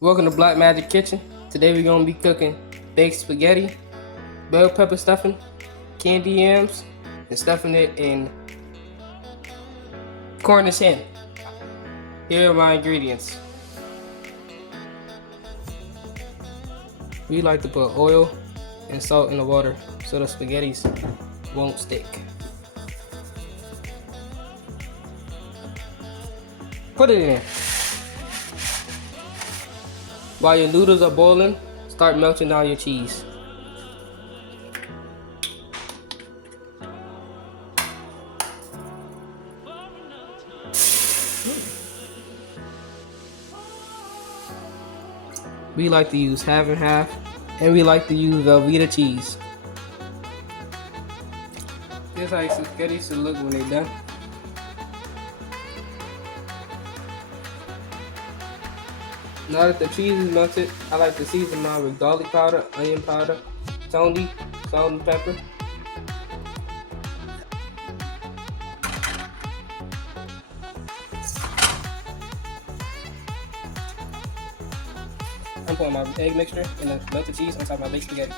Welcome to Black Magic Kitchen. Today we're gonna be cooking baked spaghetti, bell pepper stuffing, candy yams, and stuffing it in Cornish hen. Here are my ingredients. We like to put oil and salt in the water so the spaghettis won't stick. Put it in. While your noodles are boiling, start melting down your cheese. We like to use half and half, and we like to use Velveeta cheese. This is how your spaghetti should look when they're done. Now that the cheese is melted, I like to season mine with garlic powder, onion powder, Tony, salt and pepper. I'm putting my egg mixture and the melted cheese on top of my baked spaghetti.